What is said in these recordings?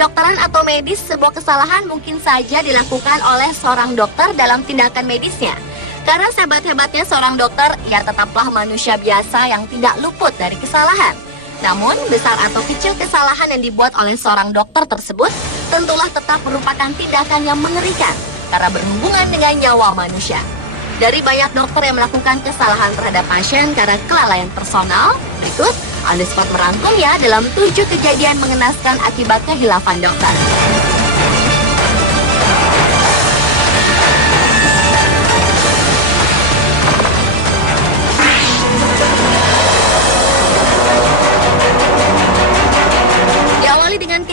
kedokteran atau medis, sebuah kesalahan mungkin saja dilakukan oleh seorang dokter dalam tindakan medisnya. Karena sehebat-hebatnya seorang dokter, ia tetaplah manusia biasa yang tidak luput dari kesalahan. Namun, besar atau kecil kesalahan yang dibuat oleh seorang dokter tersebut tentulah tetap merupakan tindakan yang mengerikan karena berhubungan dengan nyawa manusia. Dari banyak dokter yang melakukan kesalahan terhadap pasien karena kelalaian personal, berikut On The Spot merangkumnya dalam 7 kejadian mengenaskan akibat kehilafan dokter.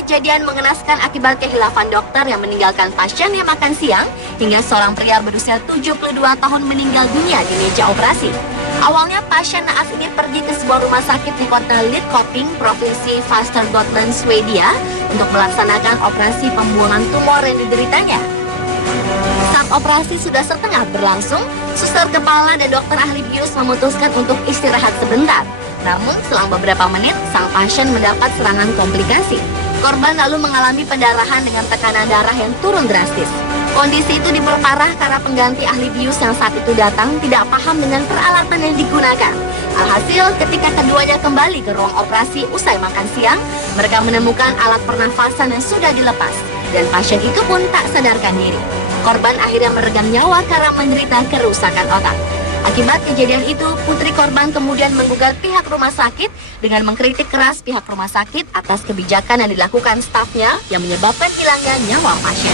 Kejadian mengenaskan akibat kehilafan dokter yang meninggalkan pasiennya makan siang hingga seorang pria berusia 72 tahun meninggal dunia di meja operasi. Awalnya pasien naas ini pergi ke sebuah rumah sakit di kota Lidköping, Provinsi Västergötland, Swedia untuk melaksanakan operasi pembuangan tumor yang dideritanya. Saat operasi sudah setengah berlangsung, suster kepala dan dokter ahli bius memutuskan untuk istirahat sebentar. Namun selang beberapa menit, sang pasien mendapat serangan komplikasi. Korban lalu mengalami pendarahan dengan tekanan darah yang turun drastis. Kondisi itu diperparah karena pengganti ahli bius yang saat itu datang tidak paham dengan peralatan yang digunakan. Alhasil, ketika keduanya kembali ke ruang operasi usai makan siang, mereka menemukan alat pernafasan yang sudah dilepas, dan pasien itu pun tak sadarkan diri. Korban akhirnya meregang nyawa karena menderita kerusakan otak. Akibat kejadian itu, putri korban kemudian menggugat pihak rumah sakit dengan mengkritik keras pihak rumah sakit atas kebijakan yang dilakukan stafnya yang menyebabkan hilangnya nyawa pasien.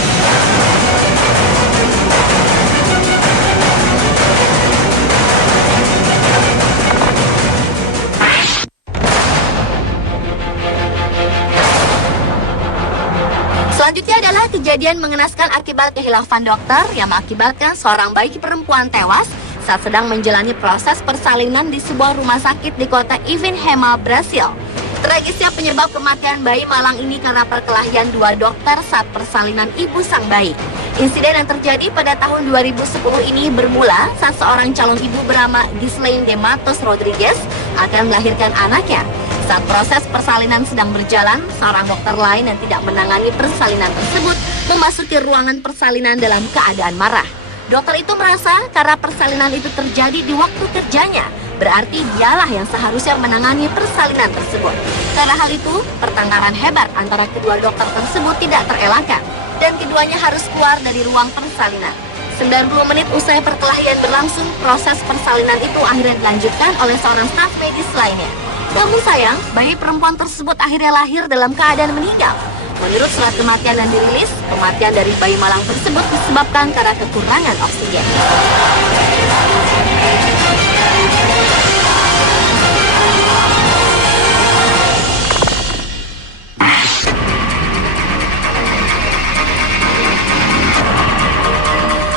Selanjutnya adalah kejadian mengenaskan akibat kehilafan dokter yang mengakibatkan seorang bayi perempuan tewas saat sedang menjalani proses persalinan di sebuah rumah sakit di kota Ivinhema, Brasil. Tragisnya penyebab kematian bayi malang ini karena perkelahian dua dokter saat persalinan ibu sang bayi. Insiden yang terjadi pada tahun 2010 ini bermula saat seorang calon ibu bernama Ghislaine de Matos Rodriguez akan melahirkan anaknya. Saat proses persalinan sedang berjalan, seorang dokter lain yang tidak menangani persalinan tersebut memasuki ruangan persalinan dalam keadaan marah. Dokter itu merasa karena persalinan itu terjadi di waktu kerjanya, berarti dialah yang seharusnya menangani persalinan tersebut. Karena hal itu, pertengkaran hebat antara kedua dokter tersebut tidak terelakkan, dan keduanya harus keluar dari ruang persalinan. 90 menit usai perkelahian berlangsung, proses persalinan itu akhirnya dilanjutkan oleh seorang staf medis lainnya. Namun sayang, bayi perempuan tersebut akhirnya lahir dalam keadaan meninggal. Menurut surat kematian yang dirilis, kematian dari bayi malang tersebut disebabkan karena kekurangan oksigen.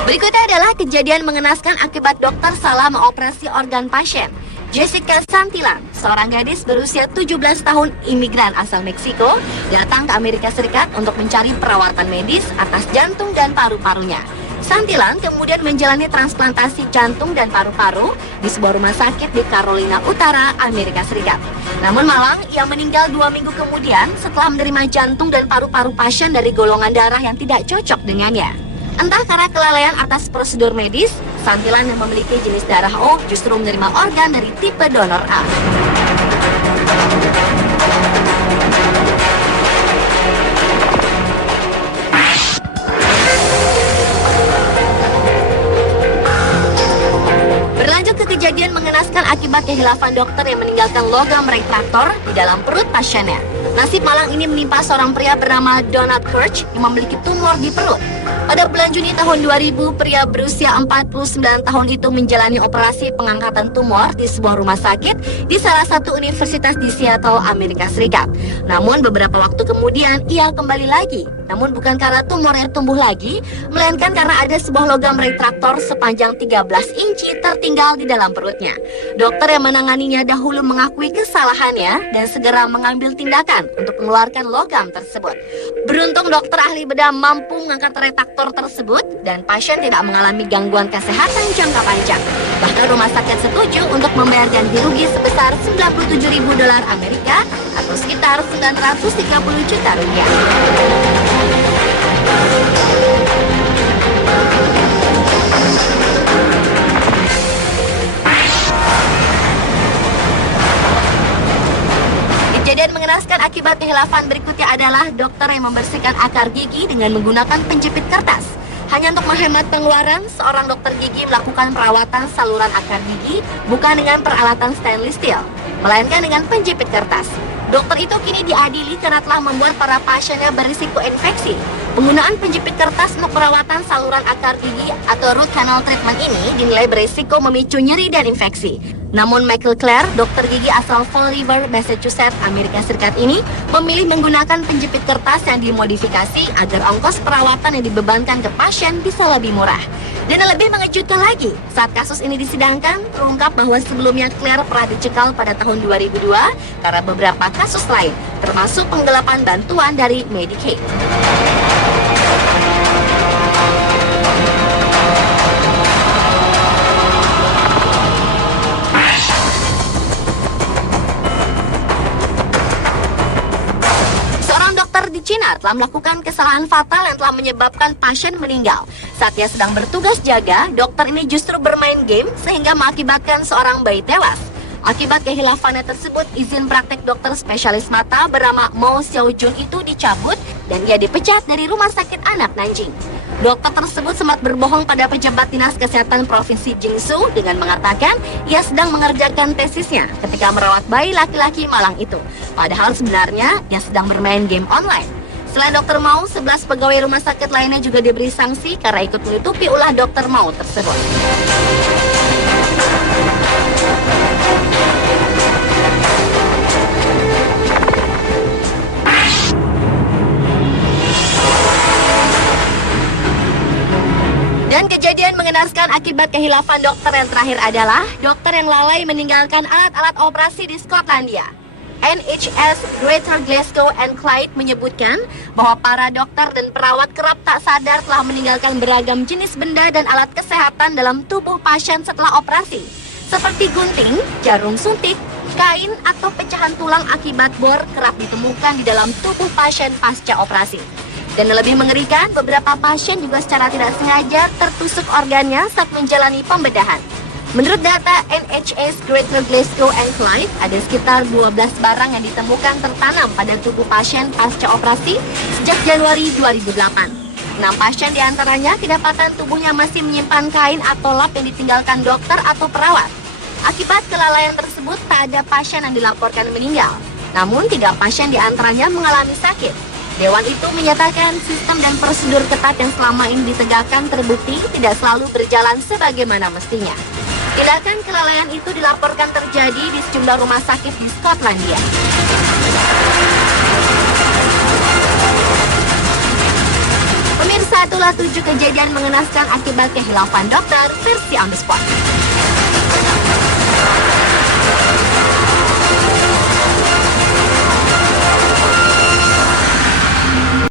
Berikutnya adalah kejadian mengenaskan akibat dokter salah mengoperasi organ pasien. Jessica Santillan, seorang gadis berusia 17 tahun imigran asal Meksiko, datang ke Amerika Serikat untuk mencari perawatan medis atas jantung dan paru-parunya. Santillan kemudian menjalani transplantasi jantung dan paru-paru di sebuah rumah sakit di Carolina Utara, Amerika Serikat. Namun malang, ia meninggal 2 minggu kemudian setelah menerima jantung dan paru-paru pasien dari golongan darah yang tidak cocok dengannya. Entah karena kelalaian atas prosedur medis, Santillan yang memiliki jenis darah O justru menerima organ dari tipe donor A. Berlanjut ke kejadian mengenaskan akibat kehilafan dokter yang meninggalkan logam retraktor di dalam perut pasiennya. Nasib malang ini menimpa seorang pria bernama Donald Kirch yang memiliki tumor di perut. Pada bulan Juni tahun 2000, pria berusia 49 tahun itu menjalani operasi pengangkatan tumor di sebuah rumah sakit di salah satu universitas di Seattle, Amerika Serikat. Namun beberapa waktu kemudian ia kembali lagi. Namun bukan karena tumornya tumbuh lagi, melainkan karena ada sebuah logam retraktor sepanjang 13 inci tertinggal di dalam perutnya. Dokter yang menanganinya dahulu mengakui kesalahannya dan segera mengambil tindakan untuk mengeluarkan logam tersebut. Beruntung dokter ahli bedah mampu mengangkat retraktor tersebut dan pasien tidak mengalami gangguan kesehatan jangka panjang. Bahkan rumah sakit setuju untuk membayar ganti rugi sebesar $97.000 Amerika atau sekitar 930 juta rupiah. Kejadian mengenaskan akibat kehilafan berikutnya adalah dokter yang membersihkan akar gigi dengan menggunakan penjepit kertas. Hanya untuk menghemat pengeluaran, seorang dokter gigi melakukan perawatan saluran akar gigi bukan dengan peralatan stainless steel, melainkan dengan penjepit kertas. Dokter itu kini diadili karena telah membuat para pasiennya berisiko infeksi. Penggunaan penjepit kertas untuk perawatan saluran akar gigi atau root canal treatment ini dinilai berisiko memicu nyeri dan infeksi. Namun Michael Clare, dokter gigi asal Fall River, Massachusetts, Amerika Serikat ini memilih menggunakan penjepit kertas yang dimodifikasi agar ongkos perawatan yang dibebankan ke pasien bisa lebih murah. Dan yang lebih mengejutkan lagi, saat kasus ini disidangkan, terungkap bahwa sebelumnya Clare pernah dicekal pada tahun 2002 karena beberapa kasus lain, termasuk penggelapan bantuan dari Medicaid. Di Cina telah melakukan kesalahan fatal yang telah menyebabkan pasien meninggal. Saat ia sedang bertugas jaga, dokter ini justru bermain game sehingga mengakibatkan seorang bayi tewas. Akibat kehilafannya tersebut, izin praktek dokter spesialis mata bernama Mo Xiaojun itu dicabut dan ia dipecat dari Rumah Sakit Anak Nanjing. Dokter tersebut sempat berbohong pada pejabat Dinas Kesehatan Provinsi Jiangsu dengan mengatakan ia sedang mengerjakan tesisnya ketika merawat bayi laki-laki malang itu. Padahal sebenarnya ia sedang bermain game online. Selain Dr. Mao, 11 pegawai rumah sakit lainnya juga diberi sanksi karena ikut menutupi ulah Dr. Mao tersebut. Dan kejadian mengenaskan akibat kehilafan dokter yang terakhir adalah dokter yang lalai meninggalkan alat-alat operasi di Skotlandia. NHS Greater Glasgow and Clyde menyebutkan bahwa para dokter dan perawat kerap tak sadar telah meninggalkan beragam jenis benda dan alat kesehatan dalam tubuh pasien setelah operasi, seperti gunting, jarum suntik, kain, atau pecahan tulang akibat bor kerap ditemukan di dalam tubuh pasien pasca operasi. Dan yang lebih mengerikan, beberapa pasien juga secara tidak sengaja tertusuk organnya saat menjalani pembedahan. Menurut data NHS Greater Glasgow and Clyde, ada sekitar 12 barang yang ditemukan tertanam pada tubuh pasien pasca operasi sejak Januari 2008. 6 pasien diantaranya kedapatan tubuhnya masih menyimpan kain atau lap yang ditinggalkan dokter atau perawat. Akibat kelalaian tersebut, tak ada pasien yang dilaporkan meninggal. Namun 3 pasien diantaranya mengalami sakit. Dewan itu menyatakan sistem dan prosedur ketat yang selama ini ditegakkan terbukti tidak selalu berjalan sebagaimana mestinya. Tindakan kelalaian itu dilaporkan terjadi di sejumlah rumah sakit di Skotlandia. Pemirsa, itulah 7 kejadian mengenaskan akibat kehilafan dokter versi On The Spot.